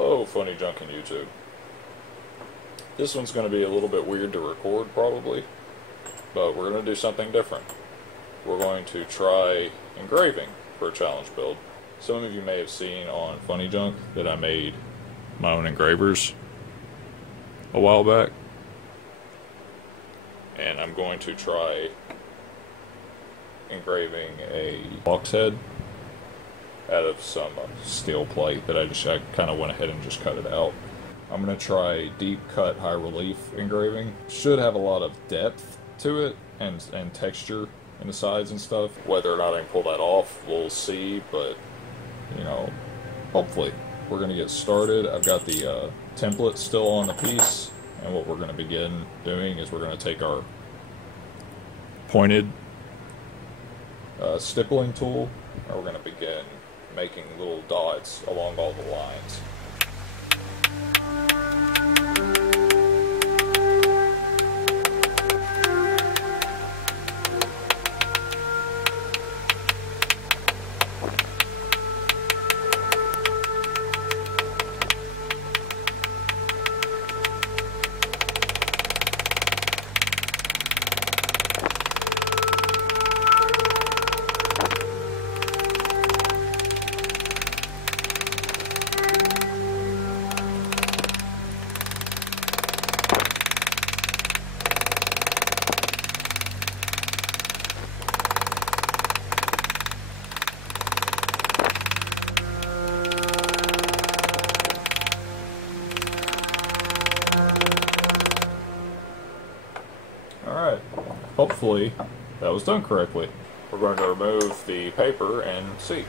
Hello, Funny Junk in YouTube. This one's going to be a little bit weird to record, probably, but we're going to do something different. We're going to try engraving for a challenge build. Some of you may have seen on Funny Junk that I made my own engravers a while back, and I'm going to try engraving a box head out of some steel plate that I kind of went ahead and just cut it out. I'm going to try deep cut high relief engraving. Should have a lot of depth to it and texture in the sides and stuff. Whether or not I can pull that off, we'll see, but you know, hopefully. We're going to get started. I've got the template still on the piece, and what we're going to begin doing is we're going to take our pointed stippling tool, and we're going to begin making little dots along all the lines. Alright, hopefully that was done correctly. We're going to remove the paper and see.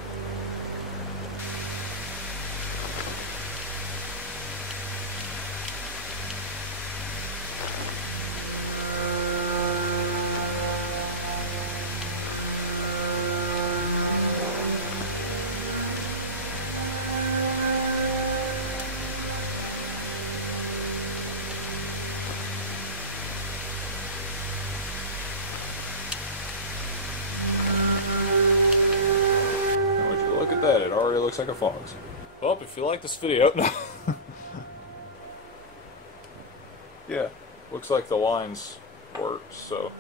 Look at that, it already looks like a fox. Well, if you like this video... yeah, looks like the lines work, so...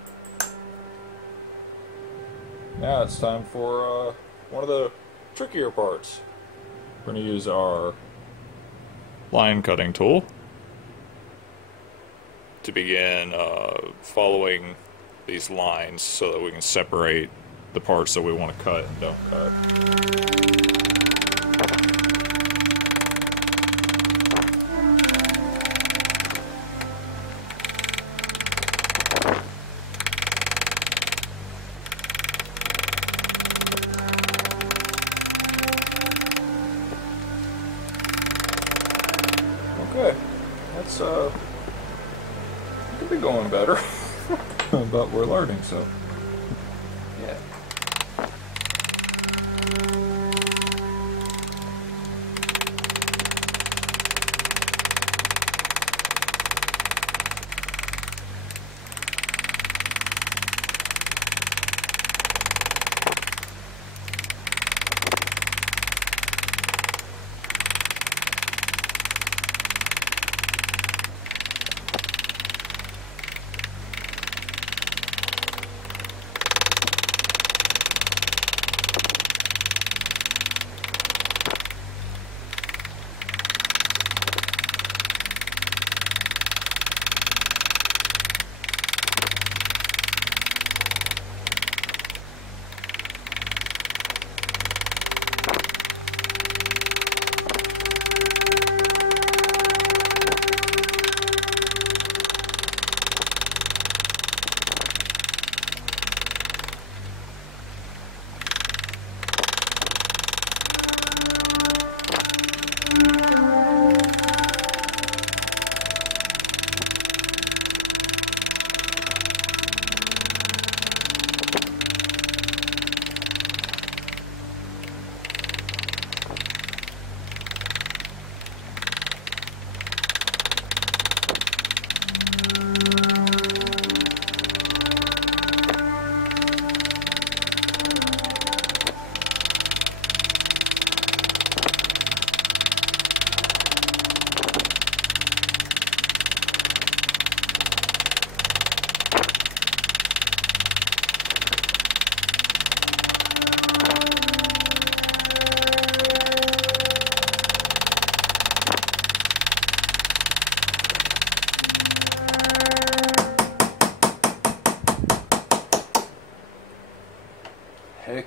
Now it's time for one of the trickier parts. We're going to use our line cutting tool to begin following these lines so that we can separate the parts that we want to cut and don't cut. Okay, that's could be going better, but we're learning, so yeah.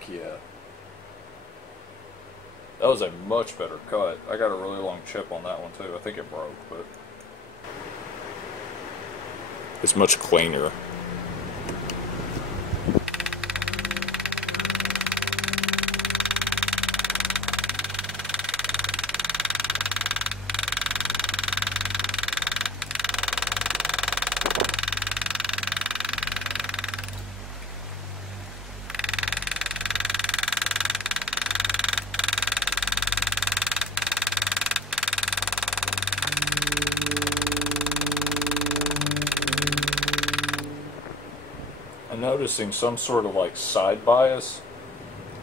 Heck yeah. That was a much better cut. I got a really long chip on that one too. I think it broke, but it's much cleaner. Noticing some sort of like side bias.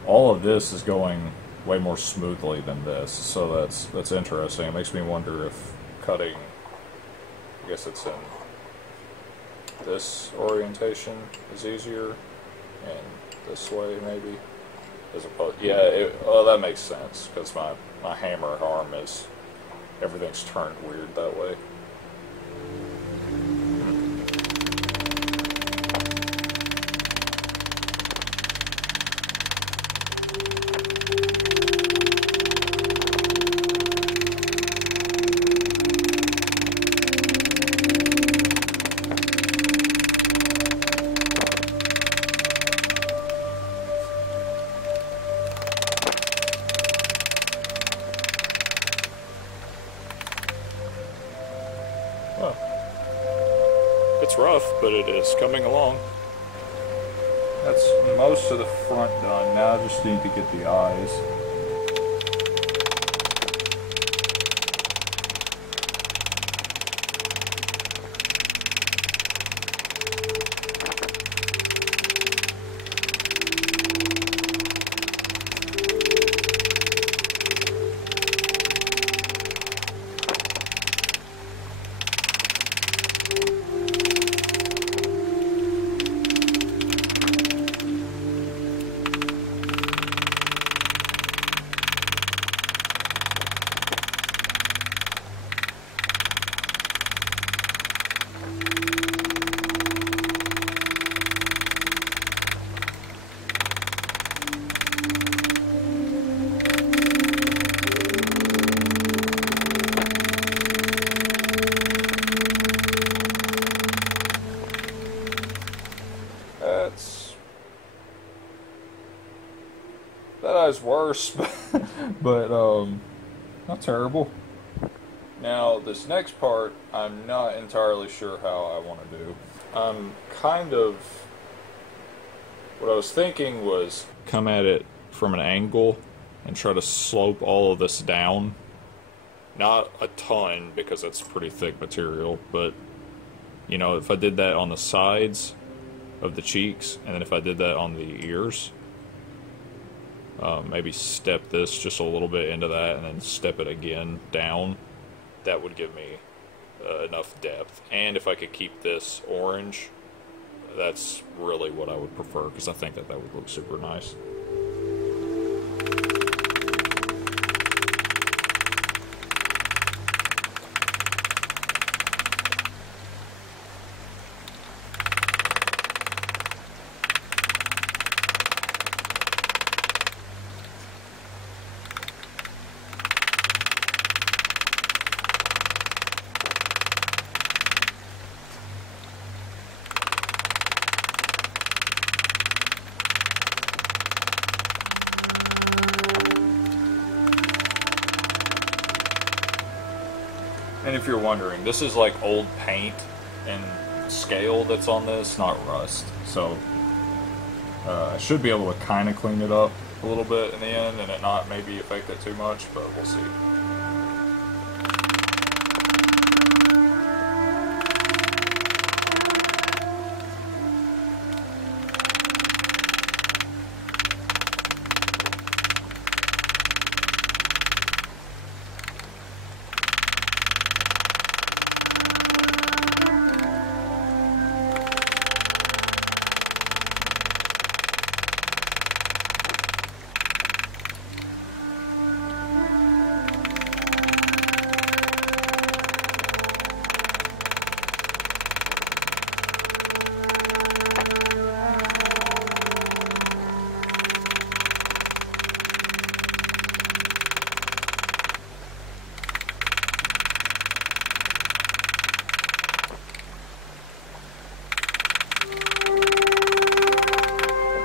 All of this is going way more smoothly than this, so that's interesting. It makes me wonder if cutting, I guess it's in this orientation is easier, and this way maybe, as opposed. Yeah, well, that makes sense because my hammer arm is, everything's turned weird that way. Well, it's rough, but it is coming along. That's most of the front done. Now I just need to get the eyes. That eye's worse, but not terrible. Now, this next part, I'm not entirely sure how I want to do. I'm kind of, what I was thinking was come at it from an angle and try to slope all of this down. Not a ton, because that's pretty thick material, but, you know, if I did that on the sides of the cheeks, and then if I did that on the ears, maybe step this just a little bit into that and then step it again down, that would give me enough depth. And if I could keep this orange, that's really what I would prefer, because I think that would look super nice. And if you're wondering, this is like old paint and scale that's on this, not rust. So I should be able to kind of clean it up a little bit in the end and it not maybe affect it too much, but we'll see.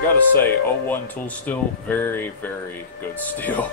gotta say, 01 tool steel, very, very good steel.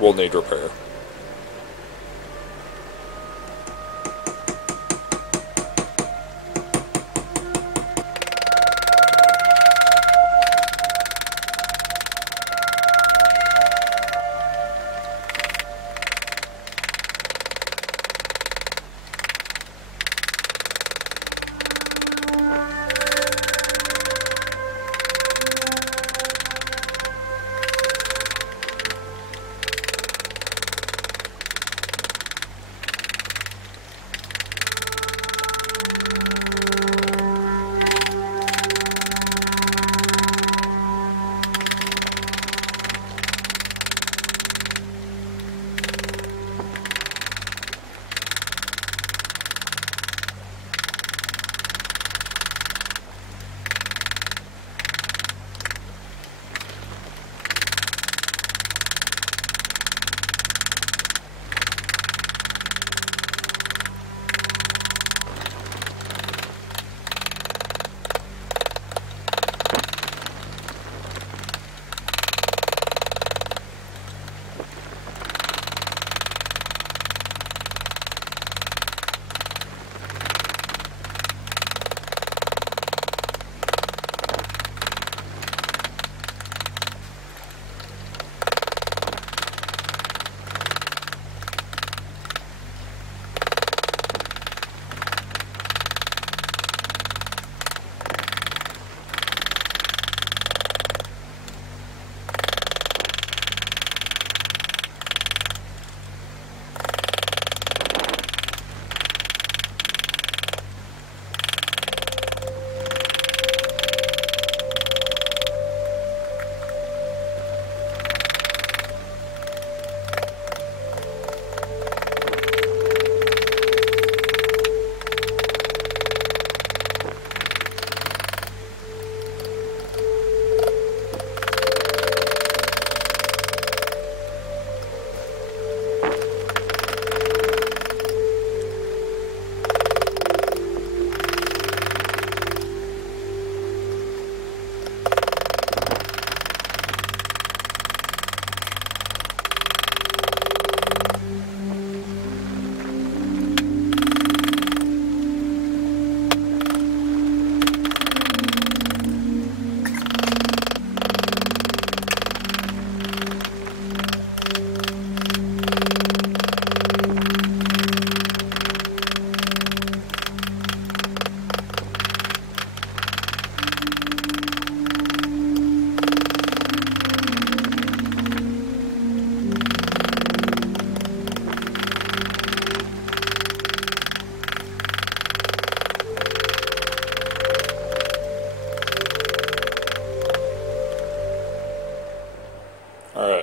Will need repair.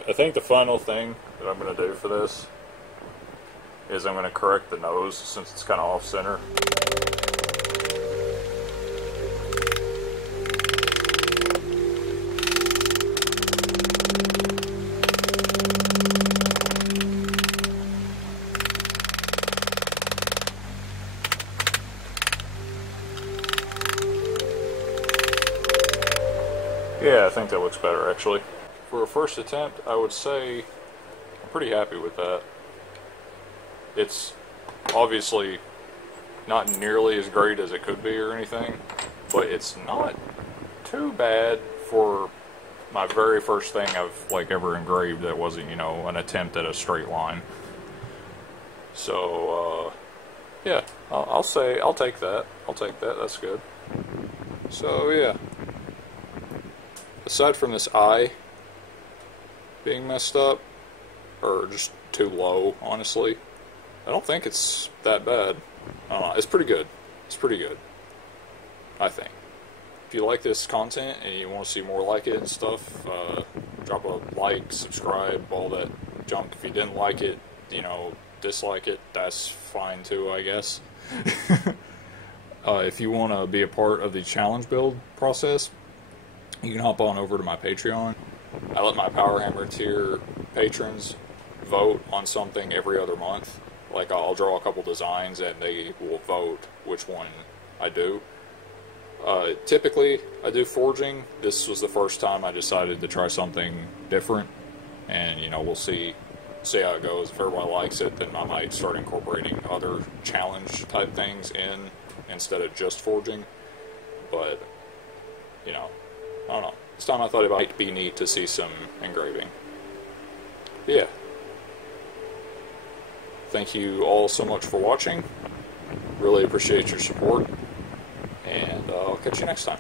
I think the final thing that I'm going to do for this is I'm going to correct the nose since it's kind of off center. Yeah, I think that looks better, actually. For a first attempt, I would say I'm pretty happy with that. It's obviously not nearly as great as it could be or anything, but it's not too bad for my very first thing I've like ever engraved that wasn't, you know, an attempt at a straight line. So, yeah, I'll say I'll take that. I'll take that. That's good. So, yeah. Aside from this eye being messed up, or just too low, honestly, I don't think it's that bad. I don't know. It's pretty good. It's pretty good, I think. If you like this content and you want to see more like it and stuff, drop a like, subscribe, all that junk. If you didn't like it, you know, dislike it, that's fine too, I guess. If you want to be a part of the challenge build process, you can hop on over to my Patreon. I let my Power Hammer tier patrons vote on something every other month. Like, I'll draw a couple designs and they will vote which one I do. Typically, I do forging. This was the first time I decided to try something different, and, you know, we'll see how it goes. If everybody likes it, then I might start incorporating other challenge type things in instead of just forging. But, you know, I don't know. This time I thought it might be neat to see some engraving. But yeah. Thank you all so much for watching. Really appreciate your support. And I'll catch you next time.